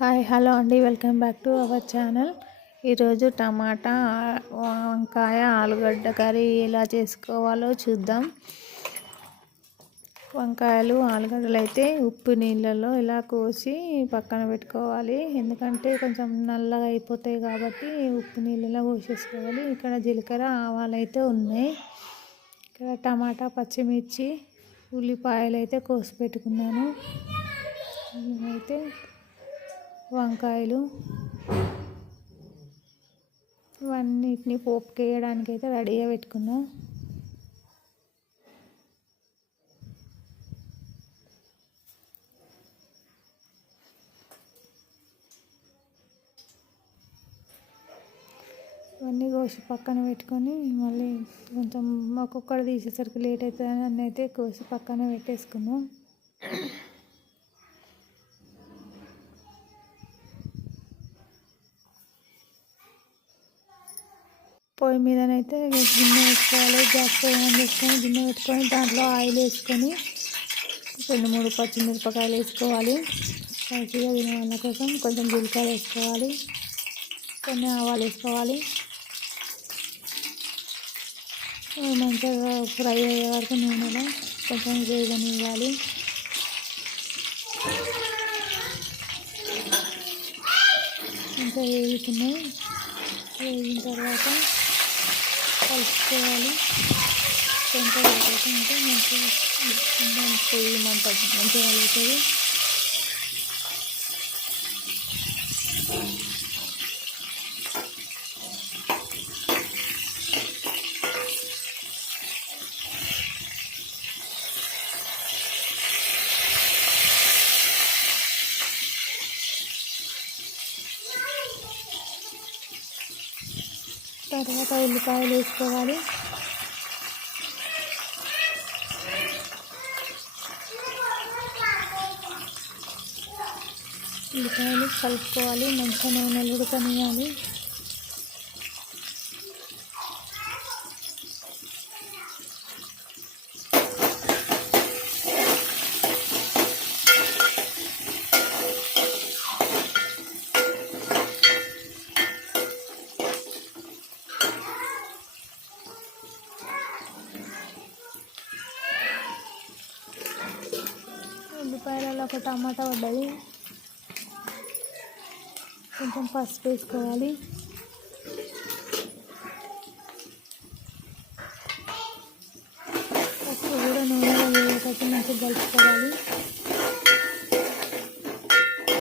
Hi hello అండి, welcome back to our channel. ఈరోజు టమాటా వంకాయ ఆలుగడ్డ కర్రీ ఎలా చేసుకోవాలో చూద్దాం. వంకాయలు ఆలుగడ్డలు అయితే ఉప్పు నీళ్ళలో ఇలా కోసి పక్కన పెట్టుకోవాలి, ఎందుకంటే కొంచెం నల్లగా అయిపోతాయి కాబట్టి ఉప్పు నీళ్ళలో కోసేసుకోవాలి. ఇక్కడ జీలకర్ర ఆవాలు అయితే ఉన్నాయి. ఇక్కడ టమాటా పచ్చిమిర్చి ఉల్లిపాయలు అయితే కోసి పెట్టుకున్నాను. అయితే వంకాయలు ఇవన్నిటిని పోపుకి వేయడానికి అయితే రెడీగా పెట్టుకుందాం. ఇవన్నీ కోసి పక్కన పెట్టుకొని మళ్ళీ కొంచెం ఒక్కొక్కటి తీసేసరికి లేట్ అవుతుందని అన్నీ అయితే కోసి పక్కన పెట్టేసుకుందాం. పొయ్యి మీదనైతే గిన్నె వేసుకోవాలి. గ్యాస్ పొయ్యి ఆన్ చేసుకొని గిన్నె పెట్టుకొని దాంట్లో ఆయిల్ వేసుకొని 2-3 పచ్చిమిరపకాయలు వేసుకోవాలి. స్పైసీగా తినే వాళ్ళ కోసం కొంచెం జీలకర్ర వేసుకోవాలి, కొన్ని ఆవాలు వేసుకోవాలి. మంచిగా ఫ్రై అయ్యే వరకు నూనెలో కొంచెం వేగనివ్వాలి. ఇంకా వేగుతున్నాయి. వేగిన తర్వాత కలుపుకోవాలి. కొంచెం వేగుతుంటే మంచిగా పొయ్యి మంట మంచిగా కలుగుతుంది. తర్వాత ఉల్లిపాయలు వేసుకోవాలి. ఉల్లిపాయలు కలుపుకోవాలి, మంచిగా నూనెలు ఉడకనియాలి. ఉల్లిపాయలలో ఒక టమాటా పడ్డది. కొంచెం పసుపు వేసుకోవాలి. పసుపు కూడా నూనెలో వేసేటట్టు మంచిగా కలుపుకోవాలి.